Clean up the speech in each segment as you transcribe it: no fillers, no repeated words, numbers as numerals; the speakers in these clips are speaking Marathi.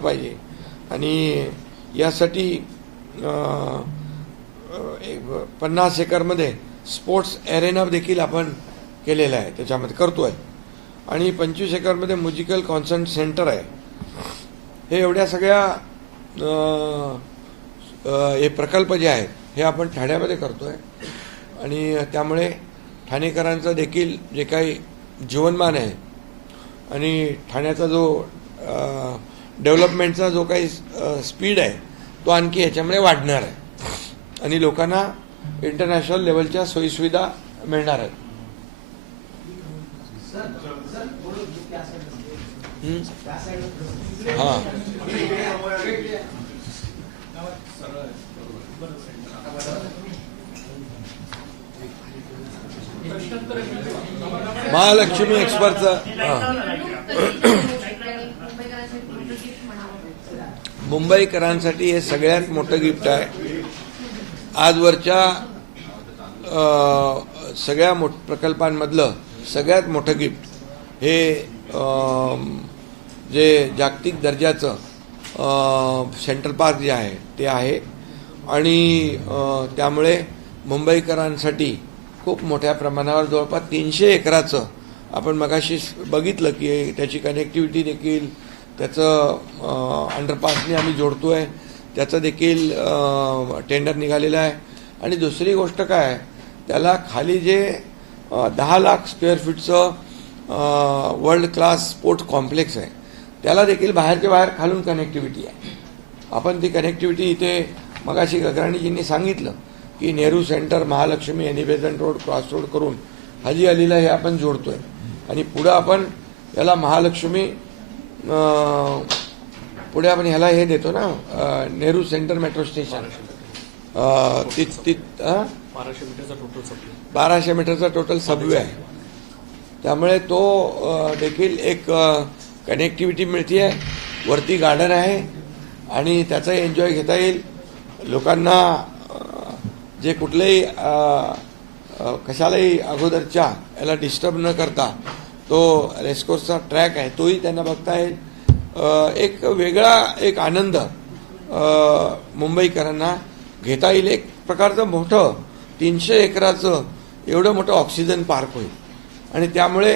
पाहिजे आणि यासाठी 50 एकरमध्ये स्पोर्ट्स एरेना देखील आपण केलेला आहे, त्याच्यामध्ये करतोय आणि 25 एकरमध्ये म्युझिकल कॉन्सर्ट सेंटर आहे. हे एवढ्या सगळ्या हे प्रकल्प जे आहेत हे आपण ठाण्यामध्ये करतोय आणि त्यामुळे ठाणेकरांचं देखील जे काही जीवनमान आहे आणि ठाण्याचा जो डेव्हलपमेंटचा जो काही स्पीड आहे तो आणखी याच्यामुळे वाढणार आहे आणि लोकांना इंटरनॅशनल लेवलच्या सोयीसुविधा मिळणार आहेत. हां, महालक्ष्मी एक्सपर्टचं मुंबईकरांसाठी हे सगळ्यात मोठं गिफ्ट आहे. आजवरच्या सगळ्या प्रकल्पांमधलं सगळ्यात मोठं गिफ्ट हे जे जागतिक दर्जाचं सेंट्रल पार्क जे आहे ते आहे आणि त्यामुळे मुंबईकरांसाठी खूप मोठ्या प्रमाणावर जवळपास 300 एकराचं आपण मगाशी बघितलं की त्याची कनेक्टिव्हिटी देखील त्याचं अंडरपासने आम्ही जोडतोय, त्याचं देखील टेंडर निघालेलं आहे. आणि दुसरी गोष्ट काय, त्याला खाली जे 10 लाख स्क्वेअर फीटचं वर्ल्ड क्लास स्पोर्ट्स कॉम्प्लेक्स आहे त्याला देखील बाहेरच्या बाहेर खालून कनेक्टिव्हिटी आहे. आपण ती कनेक्टिव्हिटी इथे मगाशी गगराणीजींनी सांगितलं की Nehru centre, Mahalaxmi, Annie Besant road, cross road करून हाजी अलीला हे आपण जोडतोय आणि पुढं आपण याला महालक्ष्मी पुढे आपण ह्याला हे देतो ना नेहरू सेंटर मेट्रो स्टेशन 1200 मीटरचा टोटल सबवे आहे. त्यामुळे तो देखील एक कनेक्टिव्हिटी मिळते आहे, वरती गार्डन आहे आणि त्याचा एन्जॉय घेता येईल. लोकांना जे कुठलेही कशालाही अगोदरच्या याला डिस्टर्ब न करता तो रेसकोर्सचा ट्रॅक आहे तोही त्यांना बघता येईल. एक वेगळा एक आनंद मुंबईकरांना घेता येईल. एक प्रकारचं मोठं 300 एकराचं एवढं मोठं ऑक्सिजन पार्क होईल आणि त्यामुळे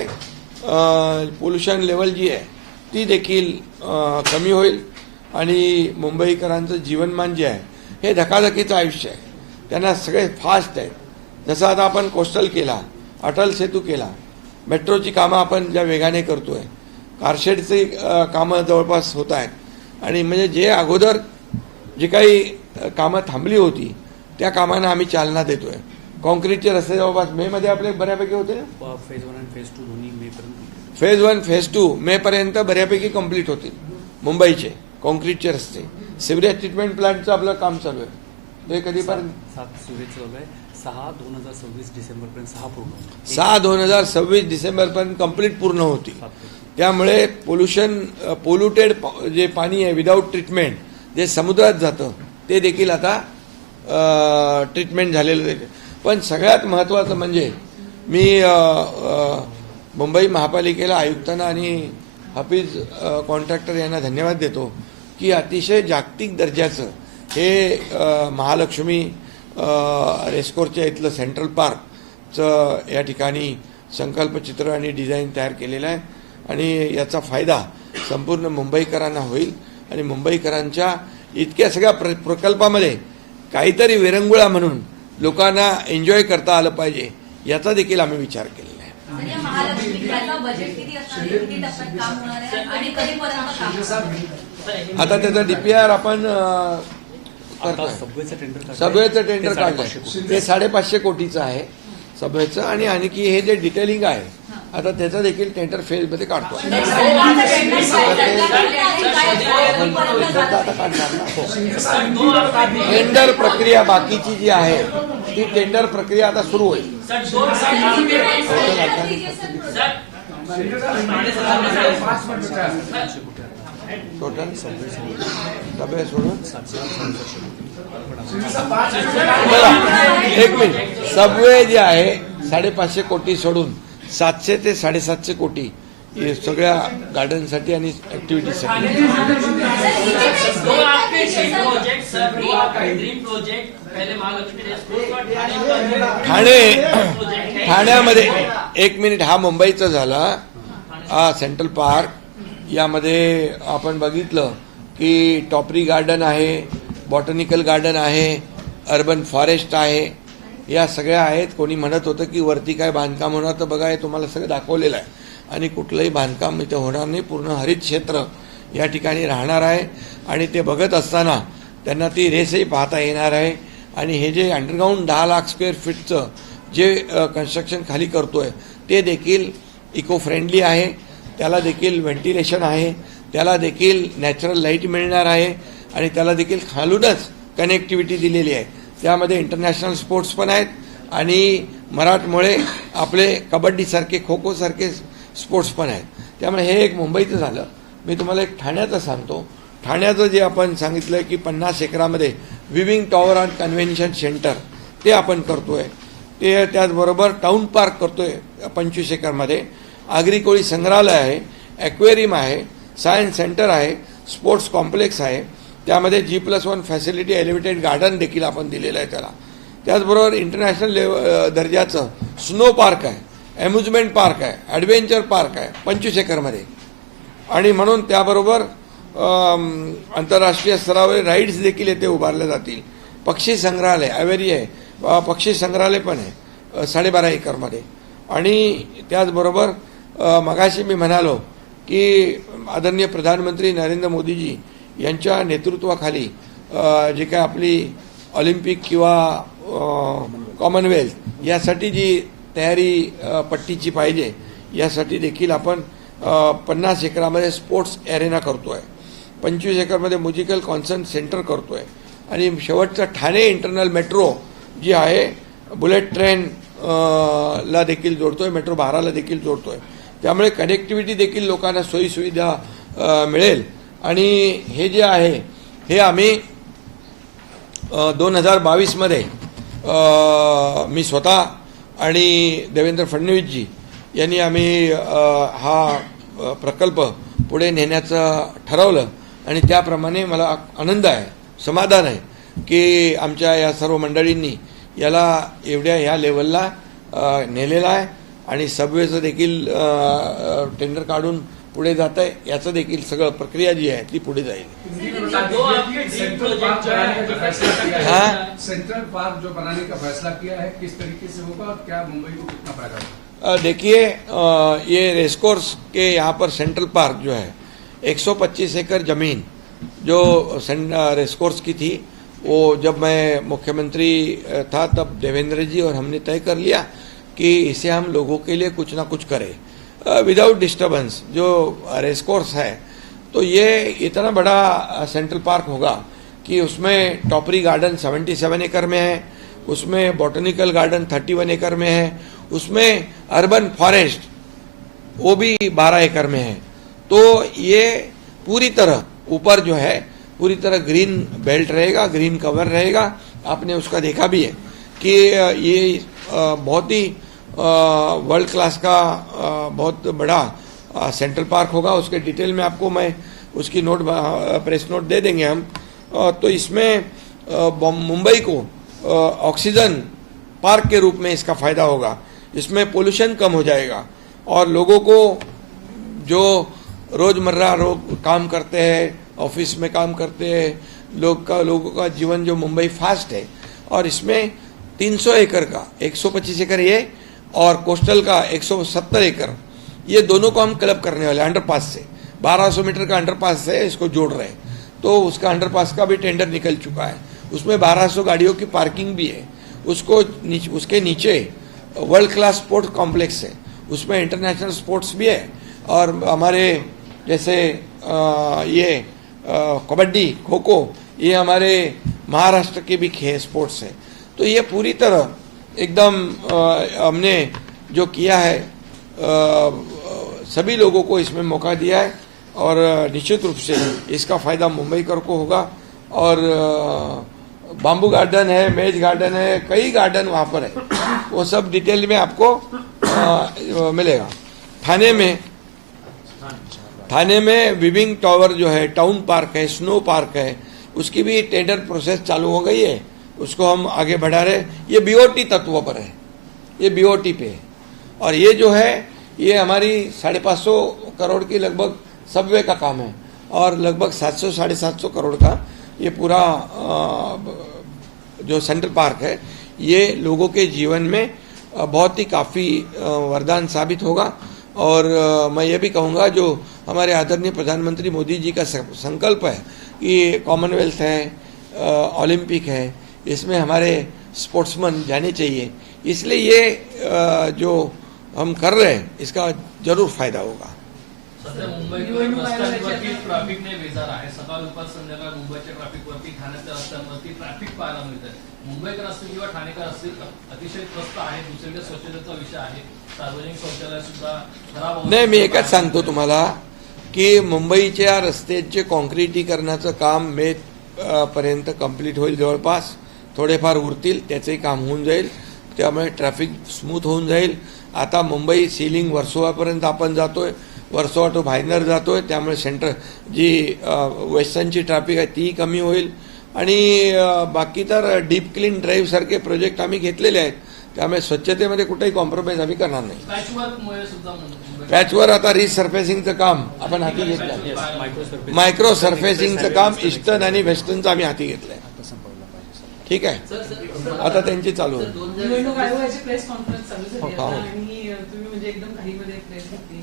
पोल्युशन लेवल जी आहे ती देखील कमी होईल आणि मुंबईकरांचं जीवनमान जे आहे हे धकाधकीचं आयुष्य आहे, त्यांना सगळे फास्ट आहेत. जसं आता आपण कोस्टल केला, अटल सेतू केला, मेट्रोची कामं आपण ज्या वेगाने करतोय, कारशेडची कामं जवळपास होत आहेत आणि म्हणजे जे अगोदर जी काही कामं थांबली होती त्या कामांना आम्ही चालना देतोय. कॉन्क्रीटचे रस्ते जवळपास मेमध्ये आपले बऱ्यापैकी होते. फेज 1 आणि फेज 2 मेपर्यंत बऱ्यापैकी कंप्लीट होतील मुंबईचे कॉन्क्रीटचे रस्ते. सिवरेज ट्रीटमेंट प्लांटचं आपलं काम चालू आहे ते कधीपर्यंत 6/2026 डिसेंबरपर्यंत 6/2026 डिसेंबरपर्यंत कंप्लीट पूर्ण होती. त्यामुळे पोल्युटेड जे पाणी आहे विदाऊट ट्रीटमेंट जे समुद्रात जातं ते देखील आता ट्रीटमेंट झालेलं आहे. पण सगळ्यात महत्त्वाचं म्हणजे मी मुंबई महापालिकेला, आयुक्तांना आणि हाफिज कॉन्ट्रॅक्टर यांना धन्यवाद देतो की अतिशय जागतिक दर्जाचं हे महालक्ष्मी रेसकोर्सच्या इथलं सेंट्रल पार्कचं या ठिकाणी संकल्पचित्र आणि डिझाईन तयार केलेलं आहे आणि याचा फायदा संपूर्ण मुंबईकरांना होईल आणि मुंबईकरांच्या इतक्या सगळ्या प्रकल्पामध्ये काहीतरी विरंगुळा म्हणून लोकांना एन्जॉय करता आलं पाहिजे याचा देखील आम्ही विचार केलेला आहे. आता त्याचा DPR आपण सबवेचं टेंडर काढलंय ते 550 कोटीचं आहे सबवेचं आणि आणखी हे जे डिटेलिंग आहे आता त्याचा देखील टेंडर फेजमध्ये काढतो. टेंडर प्रक्रिया बाकीची जी आहे ती टेंडर प्रक्रिया आता सुरू होईल. टोटल सबवे सोडून एक मिनिट, सबवे जे आहे 550 कोटी सोडून 700 ते 750 कोटी हे सगळ्या गार्डनसाठी आणि ॲक्टिव्हिटीजसाठी. ठाण्यामध्ये 1 मिनिट, हा मुंबईचा झाला. हा सेंट्रल पार्क, यामध्ये आपण बघितलं की टॉपरी गार्डन आहे, बॉटनिकल गार्डन आहे, अर्बन फॉरेस्ट आहे, या सगळ्या आहेत. कोणी म्हणत होतं की वरती काय बांधकाम होणार, तर बघा हे तुम्हाला सगळं दाखवलेलं आहे आणि कुठलंही बांधकाम इथं होणार नाही. पूर्ण हरित क्षेत्र या ठिकाणी राहणार आहे आणि ते बघत असताना त्यांना ती रेसही पाहता येणार आहे. आणि हे जे अंडरग्राऊंड 10 लाख स्क्वेअर फीटचं जे कन्स्ट्रक्शन खाली करतोय ते देखील इको फ्रेंडली आहे, त्याला देखील व्हेंटिलेशन आहे, त्याला देखील नॅचरल लाईट मिळणार आहे आणि त्याला देखील खालूनच कनेक्टिव्हिटी दिलेली आहे. त्यामध्ये इंटरनॅशनल स्पोर्ट्स पण आहेत आणि मराठमोळे आपले कबड्डीसारखे, खो खोसारखे स्पोर्ट्स पण आहेत. त्यामुळे हे एक मुंबईचं झालं. मी तुम्हाला एक ठाण्याचं सांगतो. ठाण्याचं जे आपण सांगितलं की 50 एकरामध्ये viewing tower and convention centre ते आपण करतोय. ते त्याचबरोबर टाऊन पार्क करतोय 25 एकरमध्ये. आगरी कोळी संग्रहालय आहे, ॲक्वेरियम आहे, सायन्स सेंटर आहे, स्पोर्ट्स कॉम्प्लेक्स आहे. त्यामध्ये G+1 फॅसिलिटी एलिव्हेटेड गार्डन देखील आपण दिलेलं आहे त्याला. त्याचबरोबर इंटरनॅशनल दर्जाचं स्नो पार्क आहे, अम्युजमेंट पार्क आहे, ॲडव्हेंचर पार्क आहे 25 एकरमध्ये. आणि म्हणून त्याबरोबर आंतरराष्ट्रीय स्तरावर राईड्स देखील येथे उभारल्या जातील. पक्षी संग्रहालय, अवेरी आहे, पक्षी संग्रहालय पण आहे 12.5 एकरमध्ये. आणि त्याचबरोबर मगाशी मी म्हणालो की आदरणीय प्रधानमंत्री नरेंद्र मोदीजी यांच्या नेतृत्वाखाली जे काय आपली ऑलिम्पिक किंवा कॉमनवेल्थ यासाठी जी तयारी पट्टीची पाहिजे, यासाठी देखील आपण 50 एकरामध्ये स्पोर्ट्स एरेना करतोय, 25 एकरमध्ये म्युझिकल कॉन्सर्ट सेंटर करतोय आणि शेवटचं ठाणे इंटरनल मेट्रो जी आहे बुलेट ट्रेन ला देखील जोडतोय, मेट्रो 12ला देखील जोडतोय. त्यामुळे कनेक्टिव्हिटी देखील लोकांना सोयीसुविधा मिळेल. आणि हे जे आहे हे आम्ही 2022मध्ये मी स्वतः आणि देवेंद्र फडणवीसजी यांनी आम्ही हा प्रकल्प पुढे नेण्याचं ठरवलं आणि त्याप्रमाणे मला आनंद आहे, समाधान आहे की आमच्या या सर्व मंडळींनी याला एवढ्या ह्या लेवलला नेलेला आहे. आणि सबवेचं देखील टेंडर काढून पुढे जात आहे. याचं देखील सगळं प्रक्रिया जी आहे ती पुढे जाईल. सेंट्रल पार्क जो बनाने का फैसला किया है, किस तरीके से होगा और क्या मुंबई को कितना फायदा? देखिए, ये रेसकोर्स के यहाँ पर सेंट्रल पार्क जो है 125 एकड़ जमीन जो रेसकोर्स की थी, वो जब मैं मुख्यमंत्री था तब देवेंद्र जी और हमने तय कर लिया कि इसे हम लोगों के लिए कुछ ना कुछ करें विदाउट डिस्टर्बेंस. जो रेसकोर्स है तो ये इतना बड़ा सेंट्रल पार्क होगा कि उसमें टॉपरी गार्डन 77 एकड़ में है, उसमें बॉटनिकल गार्डन 31 एकड़ में है, उसमें अर्बन फॉरेस्ट वो भी 12 एकड़ में है. तो ये पूरी तरह ऊपर जो है पूरी तरह ग्रीन बेल्ट रहेगा, ग्रीन कवर रहेगा. आपने उसका देखा भी है कि ये बहुत ही वर्ल्ड क्लास का बहुत बड़ा सेंट्रल पार्क होगा. उसके डिटेल में आपको मैं उसकी नोट प्रेस नोट दे देंगे हम. तो इसमें मुंबई को ऑक्सीजन पार्क के रूप में इसका फ़ायदा होगा. इसमें पोल्यूशन कम हो जाएगा और लोगों को जो रोज़मर्रा लोग काम करते हैं, ऑफिस में काम करते हैं, लोगों का जीवन जो मुंबई फास्ट है, और इसमें 300 एकड़ का 125 एकड़ ये और कोस्टल का 170 एकड़, ये दोनों को हम क्लब करने वाले अंडरपास से 1200 मीटर का अंडरपास से इसको जोड़ रहे हैं. तो उसका अंडरपास का भी टेंडर निकल चुका है. उसमें 1200 गाड़ियों की पार्किंग भी है. उसके नीचे वर्ल्ड क्लास स्पोर्ट्स कॉम्प्लेक्स है, उसमें इंटरनेशनल स्पोर्ट्स भी है. और हमारे जैसे ये कबड्डी, खो खो, ये हमारे महाराष्ट्र के भी स्पोर्ट्स है. तो ये पूरी तरह एकदम हमने जो किया है, सभी लोगों को इसमें मौका दिया है और निश्चित रूप से इसका फ़ायदा मुंबईकर को होगा. और बाम्बू गार्डन है, मेज गार्डन है, कई गार्डन वहाँ पर है, वो सब डिटेल में आपको मिलेगा. थाने में थाने में विविंग टावर जो है, टाउन पार्क है, स्नो पार्क है, उसकी भी टेंडर प्रोसेस चालू हो गई है, उसको हम आगे बढ़ा रहे हैं। ये बीओटी तत्व पर है, ये बीओटी पे है। और ये जो है ये हमारी 550 करोड़ की लगभग सबवे का काम है और लगभग 700-750 करोड़ का ये पूरा जो सेंट्रल पार्क है ये लोगों के जीवन में बहुत ही काफ़ी वरदान साबित होगा। और मैं ये भी कहूँगा जो हमारे आदरणीय प्रधानमंत्री मोदी जी का संकल्प है कि कॉमनवेल्थ है, ओलंपिक है, इसमें हमारे स्पोर्ट्समैन जाने चाहिए, इसलिए ये जो हम कर रहे हैं इसका जरूर फायदा होगा। सध्या मुंबईत रस्त्यांवरती ट्रॅफिकने बेजार आहे। सकाळ दुपार संध्याकाळ मुंबईच्या ट्रॅफिकवरती, ठाण्याच्या रस्त्यांवरती ट्रॅफिक पाहायला मिळत आहे। मुंबईकर असतील किंवा ठाणेकर असतील अतिशय त्रस्त आहे। दुसरीकडे स्वच्छतेचा विषय आहे, सार्वजनिक शौचालय सुद्धा खराब. नाही, मी एकच सांगतो तुम्हाला की मुंबईच्या रस्त्याचे कॉन्क्रिटीकरणाचं काम मे पर्यंत कंप्लीट होईल, जवळपास थोडेफार उरतील, त्याचंही काम होऊन जाईल, त्यामुळे ट्रॅफिक स्मूथ होऊन जाईल। आता मुंबई सीलिंग वर्सोवापर्यंत आपण जातोय, वर्सोवा टू भायनर जातोय, त्यामुळे सेंटर जी वेस्टर्नची ट्रॅफिक आहे ती कमी होईल। आणि बाकी तर डीप क्लीन ड्राईव्ह सारखे प्रोजेक्ट आम्ही घेतलेले आहेत, त्यामुळे स्वच्छतेमध्ये कुठेही कॉम्प्रोमाइज आम्ही करणार नाही। पॅचवर्कमुळे सुद्धा पॅचवर आता रिसर्फेसिंगचं काम आपण हाती घेतलं, मायक्रो सर्फेसिंगचं काम ईस्टर्न आणि वेस्टर्नचं आम्ही हाती घेतलंय। ठीक आहे, आता त्यांची चालू आहे। निवडणूक आयोगाची प्रेस कॉन्फरन्स चालू झाली हो. आणि तुम्ही म्हणजे एकदम घाईमध्ये प्रेस घेतली।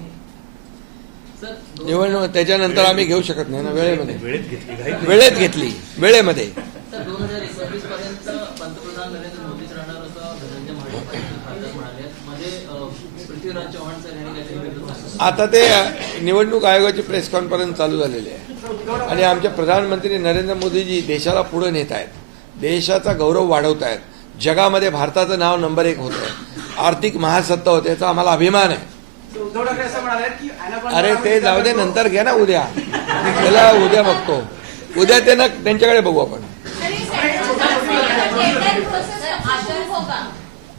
निवडणूक त्याच्यानंतर आम्ही घेऊ शकत नाही ना, वेळेमध्ये वेळेत घेतली, वेळेमध्ये। तर 2029 पर्यंत पंतप्रधान नरेंद्र मोदीच राहणार असं धनंजय मुंडे म्हणाले। मध्ये पृथ्वीराज चव्हाण सर यांनी काहीतरी वेगळं आता ते निवडणूक आयोगाची प्रेस कॉन्फरन्स चालू झालेली आहे आणि आमचे प्रधानमंत्री नरेंद्र मोदीजी देशाला पुढे नेत आहेत, देशाचा गौरव वाढवत आहेत, जगामध्ये भारताचं नाव नंबर 1 होत आहे, आर्थिक महासत्ता होते, याचा आम्हाला अभिमान आहे। अरे ते जाऊ दे, नंतर घ्या ना, उद्या त्याला उद्या बघतो, उद्या त्यांच्याकडे बघू आपण।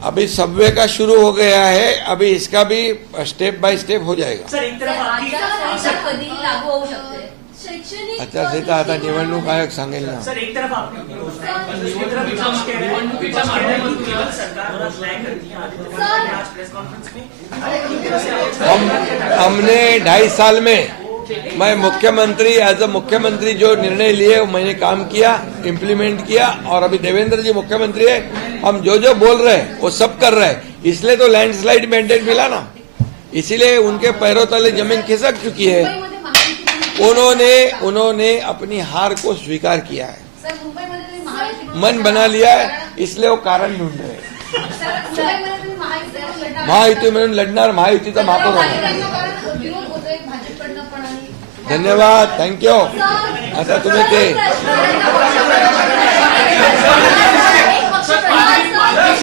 अभी सबवे का शुरू हो गया है, अभी इसका भी स्टेप बाय स्टेप हो जाएगा। कधी लागू होऊ शकते आचारसंहिता आता निवडणूक आयोग सांगेल ना। सर, एक तरफ आपकी दूसरी तरफ विपक्ष कह रहा है कि केवल सरकार और न्याय करती है। आदित्य ठाकरे ने आज प्रेस कॉन्फ्रेंस में हमने 2.5 साल में मैं मुख्यमंत्री एज अ मुख्यमंत्री जो निर्णय लिए मैंने काम किया, इम्प्लीमेंट किया, और अभी देवेंद्र जी मुख्यमंत्री है, हम जो जो बोल रहे हैं वो सब कर रहे हैं, इसलिए तो लैंडस्लाइड मैंडेट मिला ना, इसीलिए उनके पैरों तले जमीन खिसक चुकी है। उन्होंने अपनी हार को स्वीकार किया है, मन बना लिया है, इसलिए वो कारण ढूंढ रहे हैं। महायुती म्हणून लढणार, महायुतीचा महापौर होणार। धन्यवाद, थँक्यू। आता तुम्ही ते